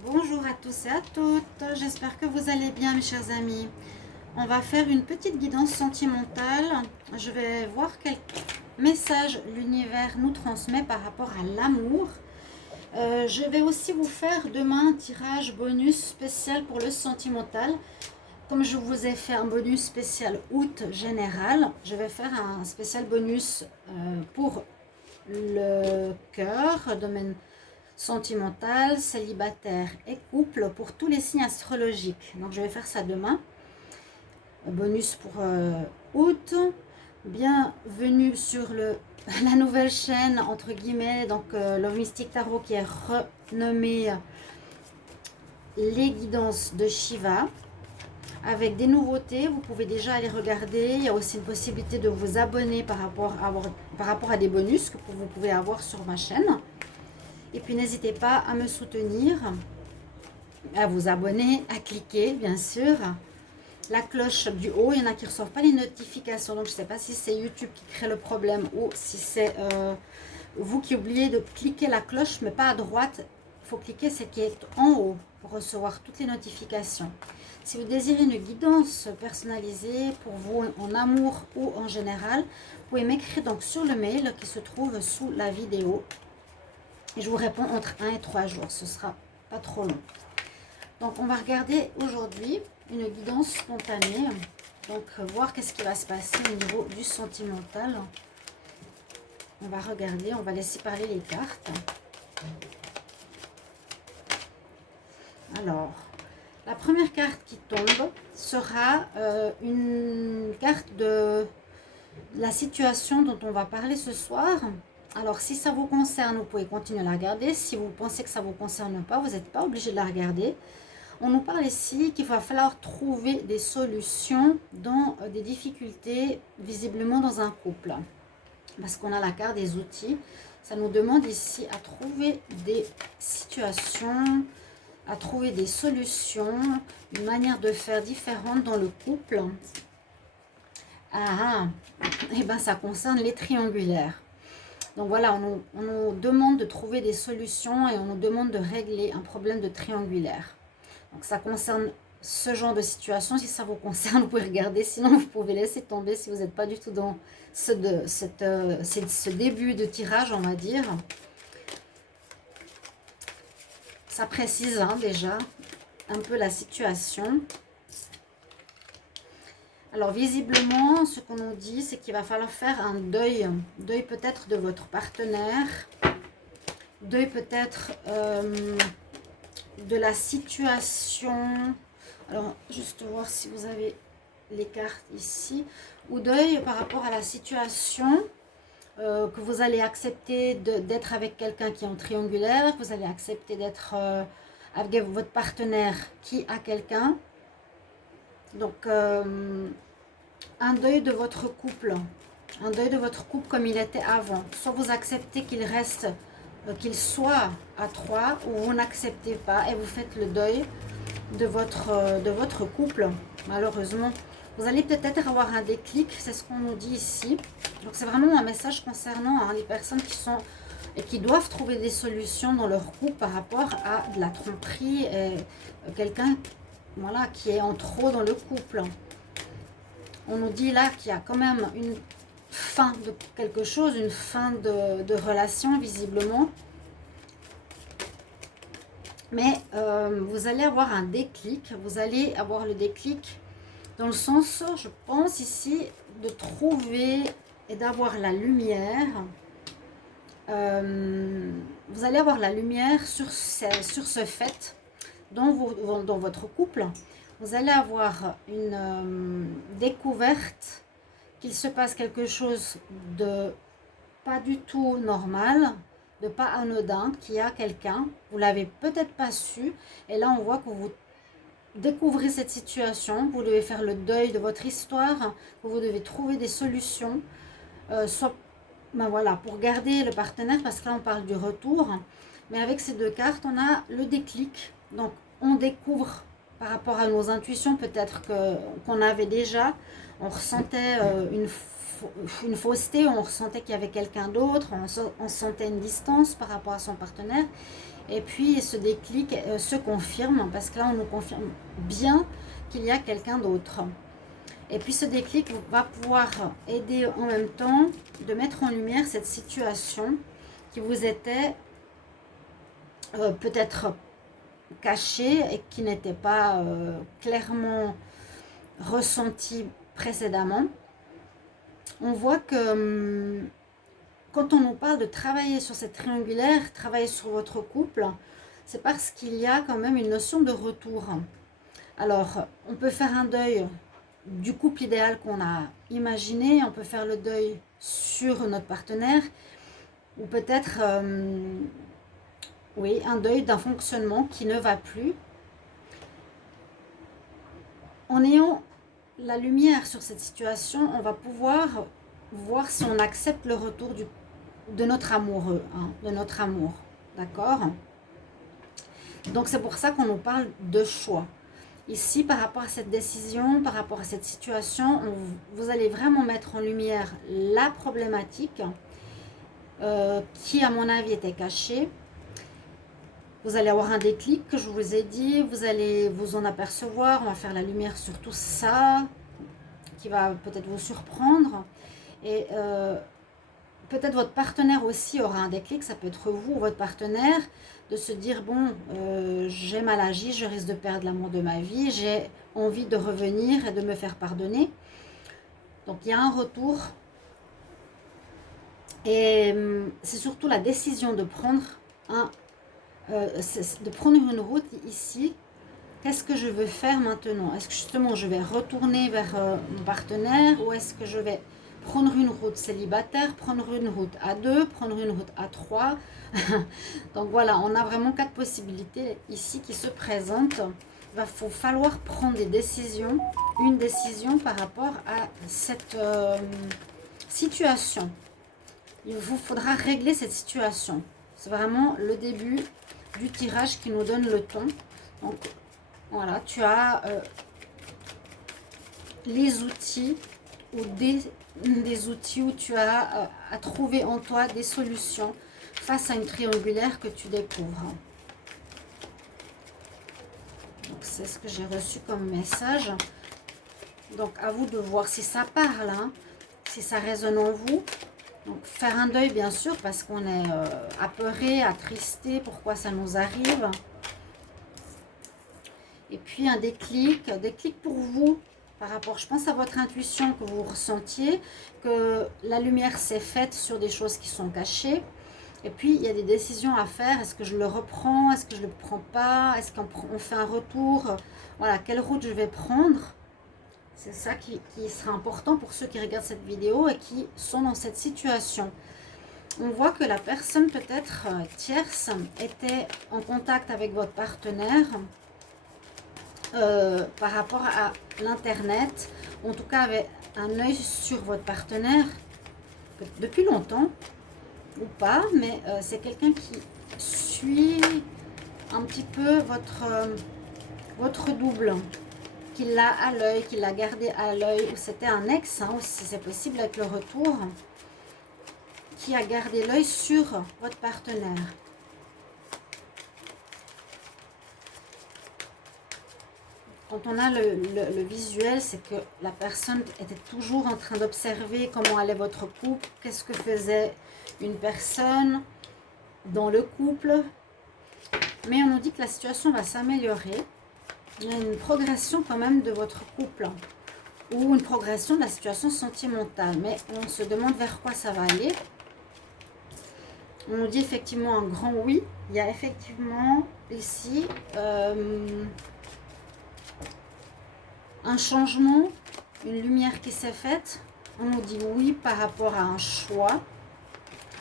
Bonjour à tous et à toutes, j'espère que vous allez bien mes chers amis. On va faire une petite guidance sentimentale. Je vais voir quel message l'univers nous transmet par rapport à l'amour. Je vais aussi vous faire demain un tirage bonus spécial pour le sentimental. Comme je vous ai fait un bonus spécial août général, je vais faire un spécial bonus pour le cœur, domaine sentimental, célibataire et couple pour tous les signes astrologiques. Donc je vais faire ça demain. Bonus pour août. Bienvenue sur la nouvelle chaîne entre guillemets, donc Love Mystic Tarot qui est renommée Les Guidances de Shiva. Avec des nouveautés, vous pouvez déjà aller regarder. Il y a aussi une possibilité de vous abonner par rapport à des bonus que vous pouvez avoir sur ma chaîne. Et puis n'hésitez pas à me soutenir, à vous abonner, à cliquer bien sûr. La cloche du haut, il y en a qui ne reçoivent pas les notifications, donc je ne sais pas si c'est YouTube qui crée le problème ou si c'est vous qui oubliez de cliquer la cloche, mais pas à droite. Il faut cliquer ce qui est en haut pour recevoir toutes les notifications. Si vous désirez une guidance personnalisée pour vous en amour ou en général, vous pouvez m'écrire donc sur le mail qui se trouve sous la vidéo. Et je vous réponds entre 1 et 3 jours, ce sera pas trop long. Donc on va regarder aujourd'hui une guidance spontanée. Donc voir qu'est-ce qui va se passer au niveau du sentimental. On va regarder, on va laisser parler les cartes. Alors, la première carte qui tombe sera une carte de la situation dont on va parler ce soir. Alors, si ça vous concerne, vous pouvez continuer à la regarder. Si vous pensez que ça ne vous concerne pas, vous n'êtes pas obligé de la regarder. On nous parle ici qu'il va falloir trouver des solutions dans des difficultés, visiblement dans un couple. Parce qu'on a la carte des outils. Ça nous demande ici à trouver des situations, à trouver des solutions, une manière de faire différente dans le couple. Et ben ça concerne les triangulaires. Donc voilà, on nous demande de trouver des solutions et on nous demande de régler un problème de triangulaire. Donc ça concerne ce genre de situation. Si ça vous concerne, vous pouvez regarder. Sinon, vous pouvez laisser tomber si vous n'êtes pas du tout dans ce début de tirage, on va dire. Ça précise déjà un peu la situation. Alors visiblement, ce qu'on nous dit, c'est qu'il va falloir faire un deuil. Deuil peut-être de votre partenaire. Deuil peut-être de la situation. Alors, juste voir si vous avez les cartes ici. Ou deuil par rapport à la situation que vous allez accepter d'être avec quelqu'un qui est en triangulaire. Que vous allez accepter d'être avec votre partenaire qui a quelqu'un. Donc, un deuil de votre couple. Un deuil de votre couple comme il était avant. Soit vous acceptez qu'il reste, qu'il soit à 3, ou vous n'acceptez pas et vous faites le deuil de votre couple. Malheureusement, vous allez peut-être avoir un déclic, c'est ce qu'on nous dit ici. Donc c'est vraiment un message concernant les personnes qui sont et qui doivent trouver des solutions dans leur couple par rapport à de la tromperie et quelqu'un voilà, qui est en trop dans le couple. On nous dit là qu'il y a quand même une fin de quelque chose, une fin de relation visiblement. Mais vous allez avoir un déclic, vous allez avoir le déclic dans le sens, je pense ici, de trouver et d'avoir la lumière. Vous allez avoir la lumière sur ce fait dans votre couple. Vous allez avoir une découverte qu'il se passe quelque chose de pas du tout normal, de pas anodin, qu'il y a quelqu'un, vous l'avez peut-être pas su, et là on voit que vous découvrez cette situation, vous devez faire le deuil de votre histoire, que vous devez trouver des solutions, soit ben voilà, pour garder le partenaire, parce que là on parle du retour, mais avec ces deux cartes on a le déclic, donc on découvre par rapport à nos intuitions peut-être qu'on avait déjà, on ressentait une fausseté, on ressentait qu'il y avait quelqu'un d'autre, on sentait une distance par rapport à son partenaire. Et puis ce déclic se confirme, parce que là on nous confirme bien qu'il y a quelqu'un d'autre. Et puis ce déclic va pouvoir aider en même temps de mettre en lumière cette situation qui vous était peut-être cachée et qui n'était pas clairement ressentie précédemment. On voit que quand on nous parle de travailler sur cette triangulaire, travailler sur votre couple, c'est parce qu'il y a quand même une notion de retour. Alors, on peut faire un deuil du couple idéal qu'on a imaginé, on peut faire le deuil sur notre partenaire, ou peut-être, oui, un deuil d'un fonctionnement qui ne va plus. En ayant la lumière sur cette situation, on va pouvoir voir si on accepte le retour de notre amoureux, hein, de notre amour, d'accord? Donc c'est pour ça qu'on nous parle de choix. Ici, par rapport à cette décision, par rapport à cette situation, vous allez vraiment mettre en lumière la problématique qui, à mon avis, était cachée. Vous allez avoir un déclic, que je vous ai dit, vous allez vous en apercevoir, on va faire la lumière sur tout ça, qui va peut-être vous surprendre. Et peut-être votre partenaire aussi aura un déclic, ça peut être vous ou votre partenaire, de se dire, bon, j'ai mal agi, je risque de perdre l'amour de ma vie, j'ai envie de revenir et de me faire pardonner. Donc il y a un retour. Et c'est surtout la décision de prendre une route ici. Qu'est-ce que je veux faire maintenant? Est-ce que justement je vais retourner vers mon partenaire, ou est-ce que je vais prendre une route célibataire, prendre une route à 2, prendre une route à 3? Donc voilà, on a vraiment 4 possibilités ici qui se présentent. Il va falloir prendre des décisions, une décision par rapport à cette situation. Il vous faudra régler cette situation. C'est vraiment le début du tirage qui nous donne le ton. Donc voilà, tu as les outils ou des outils où tu as à trouver en toi des solutions face à une triangulaire que tu découvres. Donc c'est ce que j'ai reçu comme message. Donc à vous de voir si ça parle, hein, si ça résonne en vous. Donc faire un deuil bien sûr, parce qu'on est apeuré, attristé, pourquoi ça nous arrive. Et puis un déclic pour vous par rapport, je pense, à votre intuition, que vous ressentiez, que la lumière s'est faite sur des choses qui sont cachées. Et puis il y a des décisions à faire. Est-ce que je le reprends? Est-ce que je ne le prends pas? Est-ce qu'on fait un retour? Voilà, quelle route je vais prendre? C'est ça qui sera important pour ceux qui regardent cette vidéo et qui sont dans cette situation. On voit que la personne peut-être tierce était en contact avec votre partenaire par rapport à l'internet, en tout cas avait un œil sur votre partenaire depuis longtemps ou pas, mais c'est quelqu'un qui suit un petit peu votre double, qui l'a à l'œil, qui l'a gardé à l'œil, ou c'était un ex, hein, si c'est possible avec le retour, qui a gardé l'œil sur votre partenaire. Quand on a le visuel, c'est que la personne était toujours en train d'observer comment allait votre couple, qu'est-ce que faisait une personne dans le couple. Mais on nous dit que la situation va s'améliorer. Il y a une progression quand même de votre couple, ou une progression de la situation sentimentale. Mais on se demande vers quoi ça va aller. On nous dit effectivement un grand oui. Il y a effectivement ici un changement, une lumière qui s'est faite. On nous dit oui par rapport à un choix.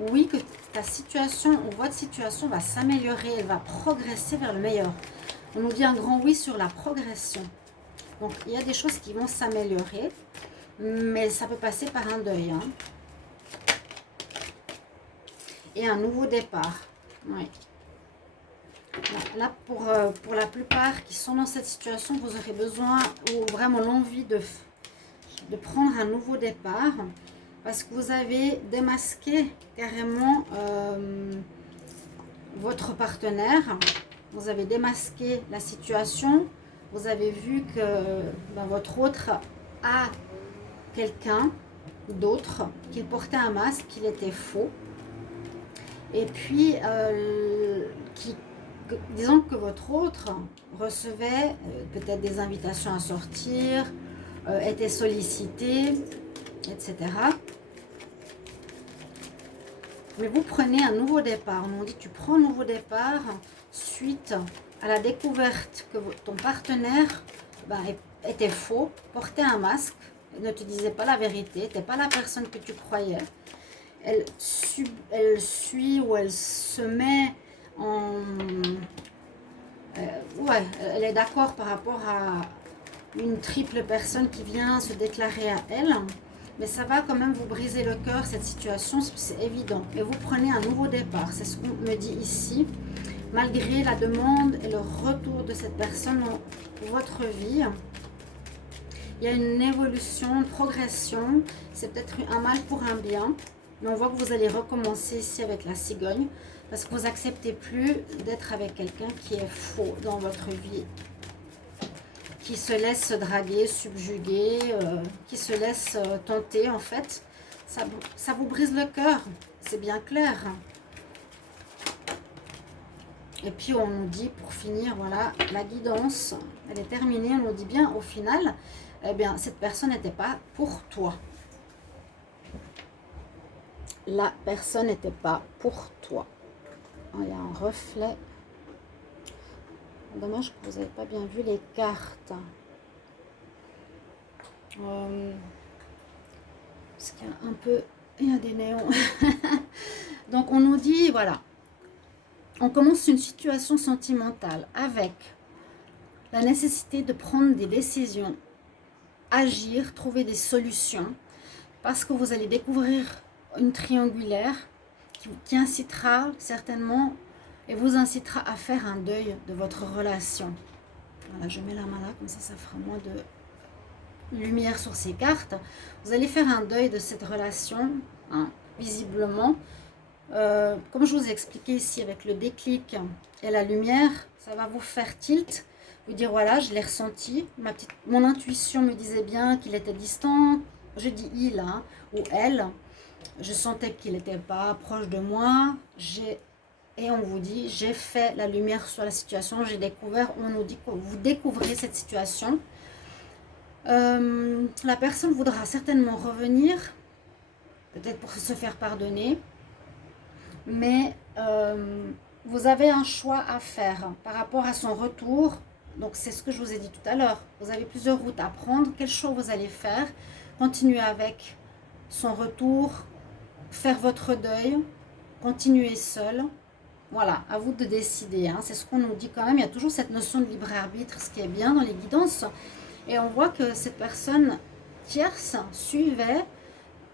Oui, que ta situation ou votre situation va s'améliorer, elle va progresser vers le meilleur. On nous dit un grand oui sur la progression. Donc, il y a des choses qui vont s'améliorer, mais ça peut passer par un deuil. Hein. Et un nouveau départ. Oui. Là, pour la plupart qui sont dans cette situation, vous aurez besoin ou vraiment l'envie de prendre un nouveau départ, parce que vous avez démasqué carrément votre partenaire, vous avez démasqué la situation, vous avez vu que votre autre a quelqu'un d'autre, qu'il portait un masque, qu'il était faux, et puis disons que votre autre recevait peut-être des invitations à sortir, était sollicité, etc. Mais vous prenez un nouveau départ. On nous dit tu prends un nouveau départ suite à la découverte que ton partenaire était faux, portait un masque, ne te disait pas la vérité, n'était pas la personne que tu croyais. Elle suit ou elle se met en... ouais, elle est d'accord par rapport à une triple personne qui vient se déclarer à elle. Mais ça va quand même vous briser le cœur, cette situation, c'est évident. Et vous prenez un nouveau départ, c'est ce qu'on me dit ici. Malgré la demande et le retour de cette personne dans votre vie, il y a une évolution, une progression. C'est peut-être un mal pour un bien. Mais on voit que vous allez recommencer ici avec la cigogne. Parce que vous n'acceptez plus d'être avec quelqu'un qui est faux dans votre vie. Qui se laisse draguer, subjuguer, qui se laisse tenter en fait. Ça vous brise le cœur, c'est bien clair. Et puis on nous dit, pour finir, voilà, la guidance, elle est terminée. On nous dit bien, au final, eh bien, cette personne n'était pas pour toi. La personne n'était pas pour toi. Oh, il y a un reflet. Dommage que vous n'avez pas bien vu les cartes. Parce qu'il y a un peu... Il y a des néons. Donc on nous dit, voilà. On commence une situation sentimentale avec la nécessité de prendre des décisions, agir, trouver des solutions. Parce que vous allez découvrir une triangulaire qui incitera certainement et vous incitera à faire un deuil de votre relation. Voilà, je mets la main là, comme ça fera moins de lumière sur ces cartes. Vous allez faire un deuil de cette relation, hein, visiblement. Comme je vous ai expliqué ici avec le déclic et la lumière, ça va vous faire tilt, vous dire voilà, je l'ai ressenti, mon intuition me disait bien qu'il était distant, je dis il hein, ou elle, je sentais qu'il n'était pas proche de moi, et on vous dit j'ai fait la lumière sur la situation, j'ai découvert, on nous dit que vous découvrez cette situation. La personne voudra certainement revenir, peut-être pour se faire pardonner, mais vous avez un choix à faire par rapport à son retour. Donc c'est ce que je vous ai dit tout à l'heure, vous avez plusieurs routes à prendre. Quel choix vous allez faire? Continuer avec son retour, faire votre deuil, continuer seul. Voilà, à vous de décider, hein. C'est ce qu'on nous dit quand même. Il y a toujours cette notion de libre arbitre, ce qui est bien dans les guidances. Et on voit que cette personne tierce suivait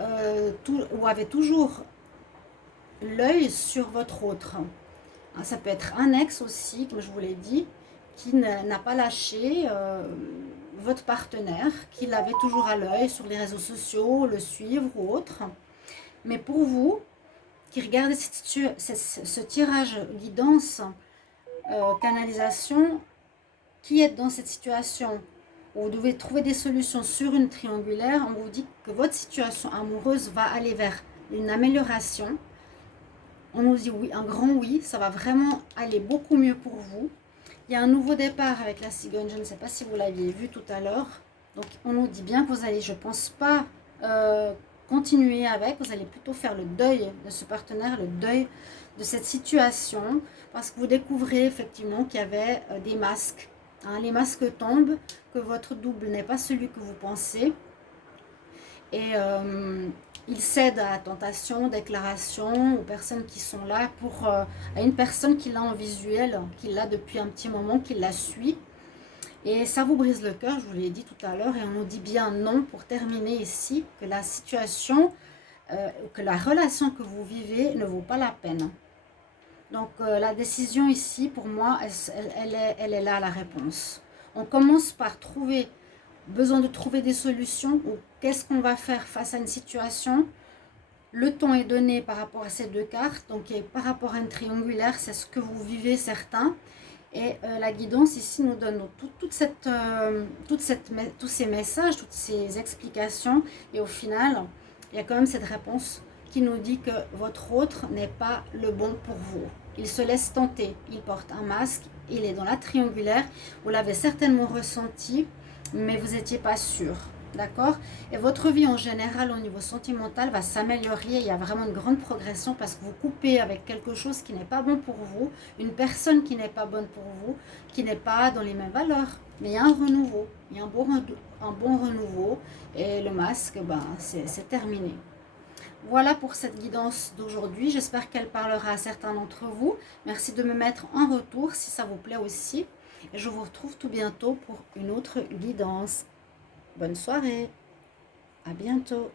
ou avait toujours l'œil sur votre autre. Ça peut être un ex aussi, comme je vous l'ai dit, qui n'a pas lâché votre partenaire, qui l'avait toujours à l'œil sur les réseaux sociaux, le suivre ou autre. Mais pour vous, qui regardez ce tirage guidance, canalisation, qui est dans cette situation où vous devez trouver des solutions sur une triangulaire, on vous dit que votre situation amoureuse va aller vers une amélioration. On nous dit oui, un grand oui, ça va vraiment aller beaucoup mieux pour vous. Il y a un nouveau départ avec la cigogne, je ne sais pas si vous l'aviez vu tout à l'heure. Donc on nous dit bien que vous allez, je ne pense pas continuer avec, vous allez plutôt faire le deuil de ce partenaire, le deuil de cette situation, parce que vous découvrez effectivement qu'il y avait des masques. Hein, les masques tombent, que votre double n'est pas celui que vous pensez. Et il cède à la tentation, déclaration, aux personnes qui sont là, à une personne qui l'a en visuel, qui l'a depuis un petit moment, qui la suit. Et ça vous brise le cœur, je vous l'ai dit tout à l'heure, et on nous dit bien non pour terminer ici, que la situation, que la relation que vous vivez ne vaut pas la peine. Donc la décision ici, pour moi, elle est là, la réponse. On commence par besoin de trouver des solutions, ou qu'est-ce qu'on va faire face à une situation. Le ton est donné par rapport à ces deux cartes, donc et par rapport à une triangulaire, c'est ce que vous vivez certains. Et la guidance ici nous donne donc, tous ces messages, toutes ces explications. Et au final, il y a quand même cette réponse qui nous dit que votre autre n'est pas le bon pour vous. Il se laisse tenter, il porte un masque, il est dans la triangulaire. Vous l'avez certainement ressenti, mais vous n'étiez pas sûr. D'accord? Et votre vie en général au niveau sentimental va s'améliorer. Il y a vraiment une grande progression parce que vous coupez avec quelque chose qui n'est pas bon pour vous, une personne qui n'est pas bonne pour vous, qui n'est pas dans les mêmes valeurs. Mais il y a un renouveau, il y a un bon renouveau et le masque, ben, c'est terminé. Voilà pour cette guidance d'aujourd'hui. J'espère qu'elle parlera à certains d'entre vous. Merci de me mettre en retour si ça vous plaît aussi. Et je vous retrouve tout bientôt pour une autre guidance. Bonne soirée, à bientôt.